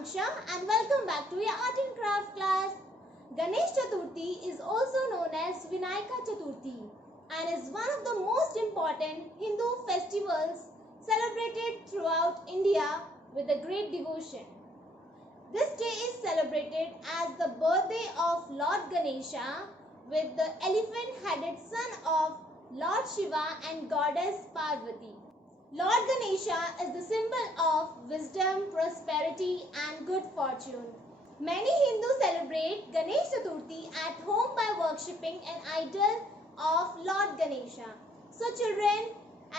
Akanksha and welcome back to your art and craft class. Ganesh Chaturthi is also known as Vinayaka Chaturthi and is one of the most important Hindu festivals celebrated throughout India with a great devotion. This day is celebrated as the birthday of Lord Ganesha with the elephant-headed son of Lord Shiva and goddess Parvati. Lord Ganesha is the symbol of wisdom, prosperity and good fortune. Many Hindus celebrate Ganesh Chaturthi at home by worshipping an idol of Lord Ganesha. So children,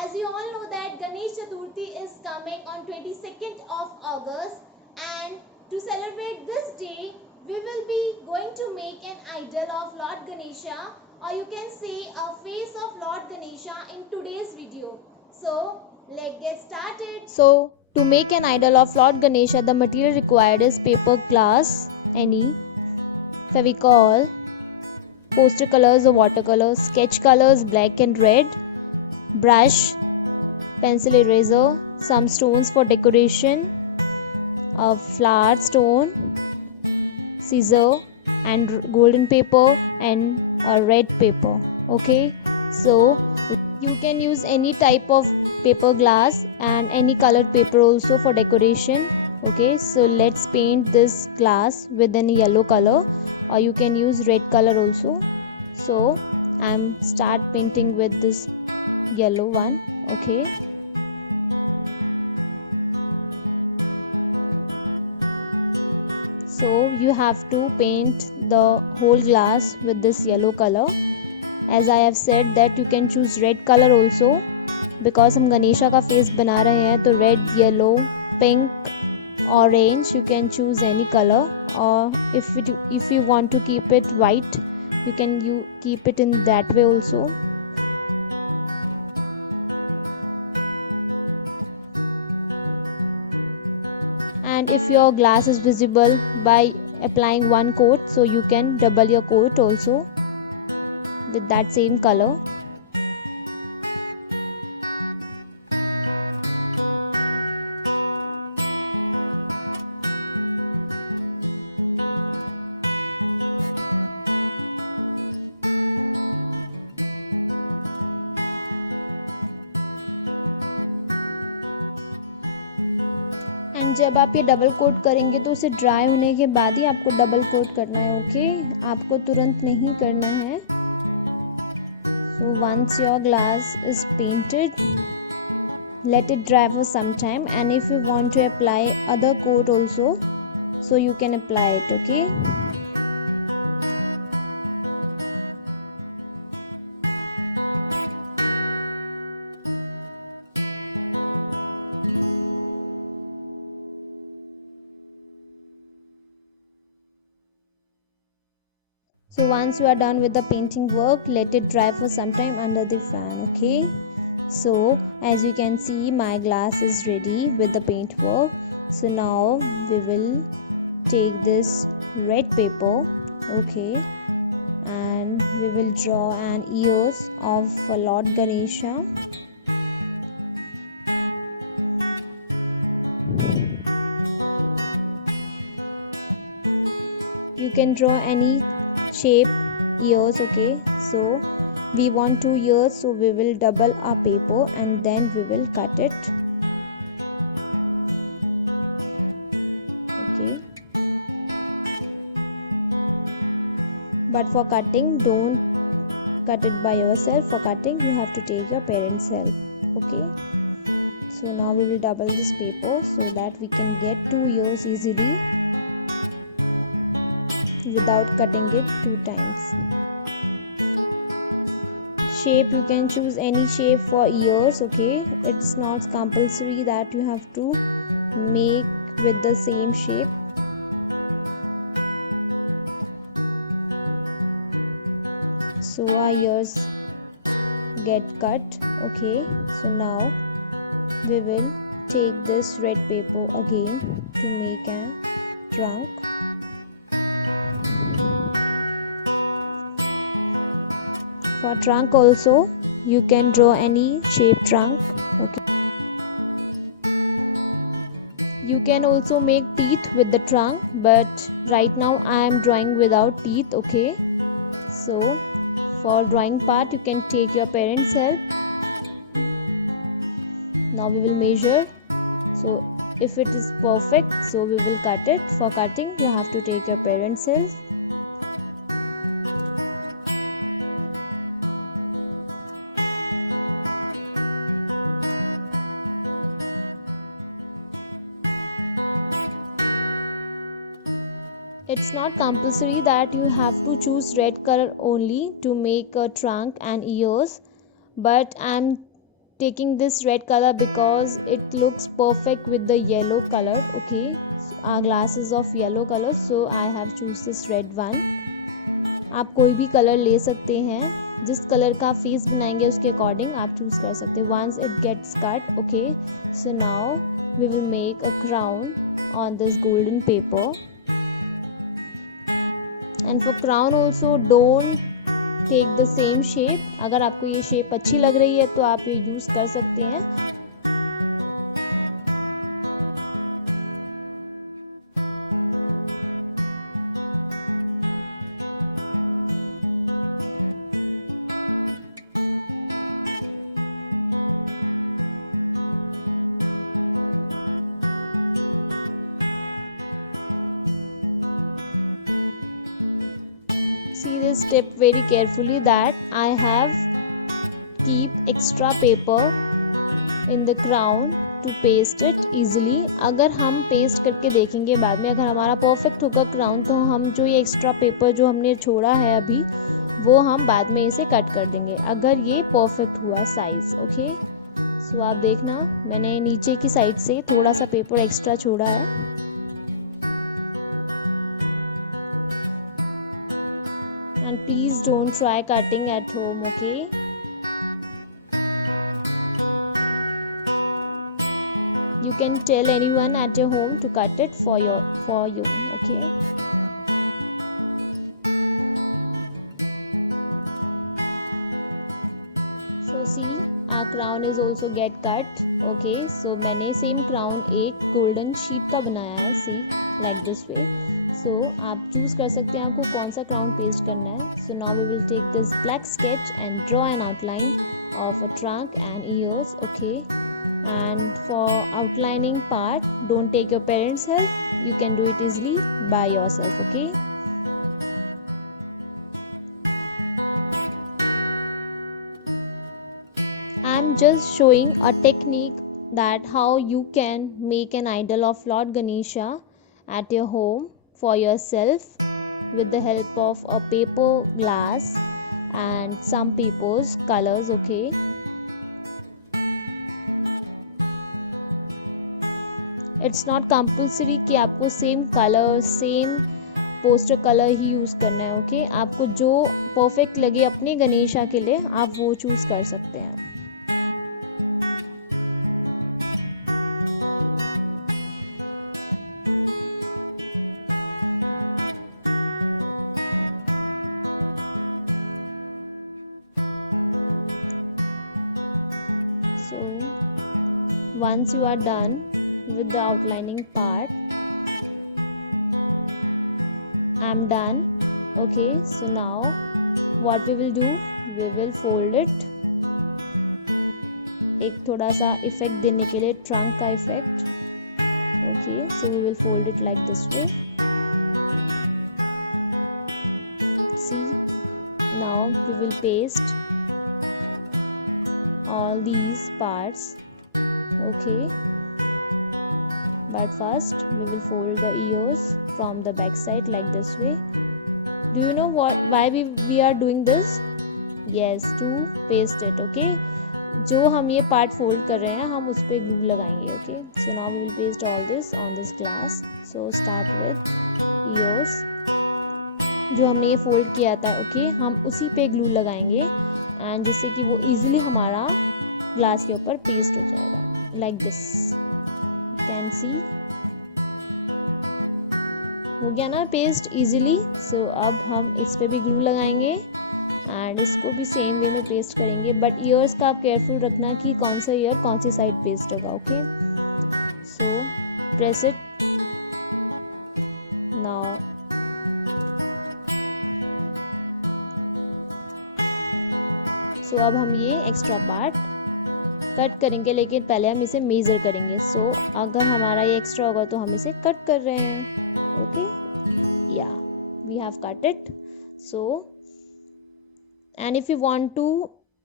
as you all know that Ganesh Chaturthi is coming on 22nd of August, and to celebrate this day, we will be going to make an idol of Lord Ganesha, or you can say a face of Lord Ganesha in today's video. So let's get started. So, to make an idol of Lord Ganesha, the material required is paper, glass, any, Fevicol, poster colors or watercolors, sketch colors black and red, brush, pencil eraser, some stones for decoration, a flower stone, scissor and golden paper and a red paper. Okay, so you can use any type of paper, glass and any colored paper also for decoration. Okay, so let's paint this glass with any yellow color, or you can use red color also. So I'm start painting with this yellow one. Okay, so you have to paint the whole glass with this yellow color. As I have said that you can choose red color also, because हम गणेशा का face बना रहे हैं, तो red, yellow, pink, orange, you can choose any colour, और if you want to keep it white you can keep it in that way also. And if your glass is visible by applying one coat, so you can double your coat also with that same color. And जब आप ये double coat करेंगे तो उसे dry होने के बाद ही आपको डबल कोट करना है. ओके, आपको तुरंत नहीं करना है. So once your glass is painted, let it dry for some time, and if you want to apply other coat also, so you can apply it. Okay, so once you are done with the painting work, let it dry for some time under the fan. Okay, so as you can see, my glass is ready with the paint work. So now we will take this red paper, okay, and we will draw an ears of Lord Ganesha. You can draw any shape ears. Okay, so we want 2 ears, so we will double our paper and then we will cut it. Okay, but for cutting, don't cut it by yourself. For cutting, you have to take your parents' help. Okay, so now we will double this paper so that we can get 2 ears easily without cutting it 2 times. Shape, you can choose any shape for ears. Okay, it's not compulsory that you have to make with the same shape. So our ears get cut. Okay, so now we will take this red paper again to make a trunk. For trunk also, you can draw any shape trunk. Okay, You can also make teeth with the trunk, but right now I am drawing without teeth. Okay, so for drawing part you can take your parents' help. Now we will measure. So if it is perfect, so we will cut it. For cutting you have to take your parents' help. It's not compulsory that you have to choose red color only to make a trunk and ears, but I'm taking this red color because it looks perfect with the yellow color. Okay, so our glass is of yellow color, so I have choose this red one. आप कोई भी colour ले सकते हैं, जिस colour का face बनाएंगे उसके अकॉर्डिंग आप चूज कर सकते हैं. Once it gets cut, okay, so now we will make a crown on this golden paper. And for crown also don't take the same shape. अगर आपको ये शेप अच्छी लग रही है तो आप ये यूज़ कर सकते हैं. See this step very carefully that I have keep extra paper in the crown to paste it easily. अगर हम पेस्ट करके देखेंगे बाद में, अगर हमारा परफेक्ट होगा क्राउन, तो हम जो ये एक्स्ट्रा पेपर जो हमने छोड़ा है अभी, वो हम बाद में इसे कट कर देंगे अगर ये परफेक्ट हुआ साइज. ओके, सो आप देखना मैंने नीचे की साइड से थोड़ा सा पेपर एक्स्ट्रा छोड़ा है. And please don't try cutting at home, okay? You can tell anyone at your home to cut it for you, okay? So see, our crown is also get cut. Okay, so मैंने same crown एक golden sheet का बनाया है. See, like this way. So आप choose कर सकते हैं आपको कौन सा क्राउन पेस्ट करना है. So now we will take this black sketch and draw an outline of a trunk and ears. Okay, and for outlining part don't take your parents' help. You can do it easily by yourself. Okay. I'm just showing a technique that how you can make an idol of Lord Ganesha at your home for yourself with the help of a paper, glass and some paper's colors. Okay, it's not compulsory कि आपको same colour same poster colour ही use करना है. Okay, आपको जो perfect लगे अपने गणेशा के लिए आप वो चूज़ कर सकते हैं. So once you are done with the outlining part, I'm done. Okay, so now what we will do, we will fold it. एक थोड़ा सा इफेक्ट देने के लिए ट्रंक का effect. Okay, so we will fold it like this way. See, now we will paste all these parts. Okay, but first we will fold the ears from the back side like this way. Do you know why we are doing this? Yes, to paste it. Okay, जो हम ये part fold कर रहे हैं हम उस पर glue लगाएंगे. Okay, so now we will paste all this on this glass. So start with ears जो हमने ये फोल्ड किया था. ओके, हम उसी पे ग्लू लगाएंगे एंड जिससे कि वो इजीली हमारा ग्लास के ऊपर पेस्ट हो जाएगा लाइक दिस. कैन सी, हो गया ना पेस्ट इजीली. सो अब हम इस पे भी ग्लू लगाएंगे एंड इसको भी सेम वे में पेस्ट करेंगे. बट ईयर्स का आप केयरफुल रखना कि कौन सा ईयर कौन सी साइड पेस्ट होगा. Okay, so press it now. सो अब हम ये एक्स्ट्रा पार्ट कट करेंगे, लेकिन पहले हम इसे मेज़र करेंगे. सो अगर हमारा ये एक्स्ट्रा होगा तो हम इसे कट कर रहे हैं. Okay, yeah we have cut it. So and if you want to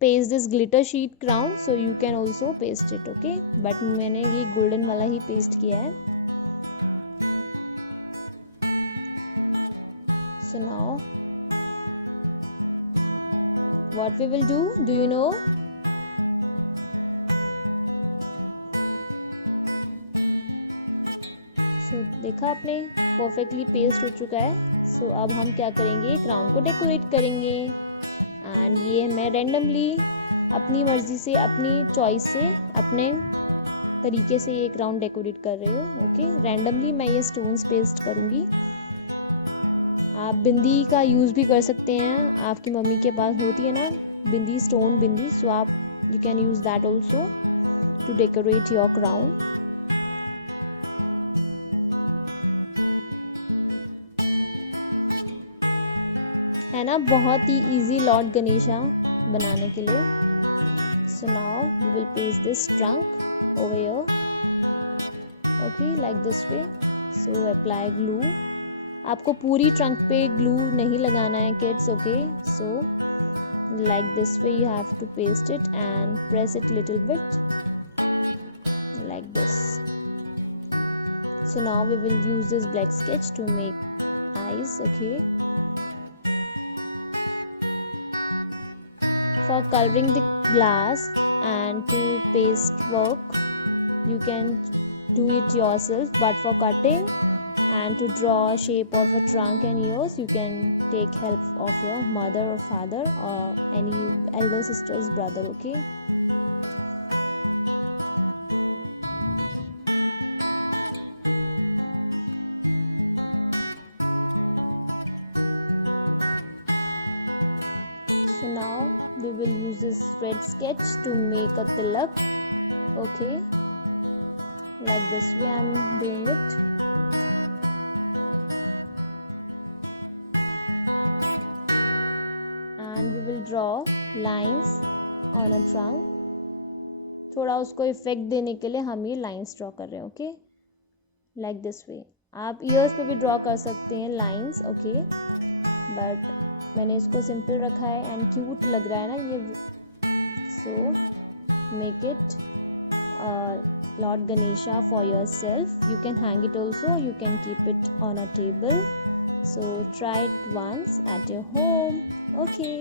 paste this glitter sheet crown, so you can also paste it. Okay, but मैंने ये गोल्डन वाला ही पेस्ट किया है. So now what we will do you know? So देखा आपने, perfectly paste हो चुका है. सो अब हम क्या करेंगे, क्राउन को डेकोरेट करेंगे. एंड ये मैं रेंडमली अपनी मर्ज़ी से, अपनी चॉइस से, अपने तरीके से ये क्राउन डेकोरेट कर रही हूँ. ओके, रैंडमली मैं ये स्टोन्स पेस्ट करूँगी. आप बिंदी का यूज़ भी कर सकते हैं, आपकी मम्मी के पास होती है ना बिंदी, स्टोन बिंदी. सो आप you can use that also to decorate your crown. है ना, बहुत ही इजी लॉर्ड गणेशा बनाने के लिए. So now we will paste this trunk over here. Okay, like this way. So apply glue. आपको पूरी ट्रंक पे ग्लू नहीं लगाना है kids. Okay, so like this way you have to paste it and press it little bit like this. So now we will use this black sketch to make eyes. Okay, for coloring the glass and to paste work you can do it yourself, but for cutting and to draw a shape of a trunk and ears, you can take help of your mother or father or any elder sister's brother. Okay, so now we will use this red sketch to make a tilak. Okay, like this way I'm doing it. And we will draw lines on a trunk. थोड़ा उसको effect देने के लिए हम ये lines draw कर रहे हैं. ओके, लाइक दिस वे. आप ईयर्स पे भी ड्रॉ कर सकते हैं लाइंस. ओके, बट मैंने इसको सिंपल रखा है एंड क्यूट लग रहा है ना ये. So make it Lord Ganesha for your self. You can hang it also, you can keep it on a table. So try it once at your home. Okay.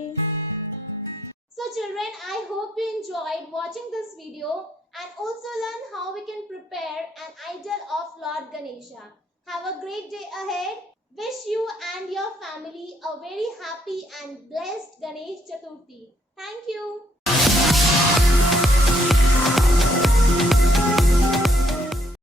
So children, I hope you enjoyed watching this video and also learn how we can prepare an idol of Lord Ganesha. Have a great day ahead. Wish you and your family a very happy and blessed Ganesh Chaturthi. Thank you.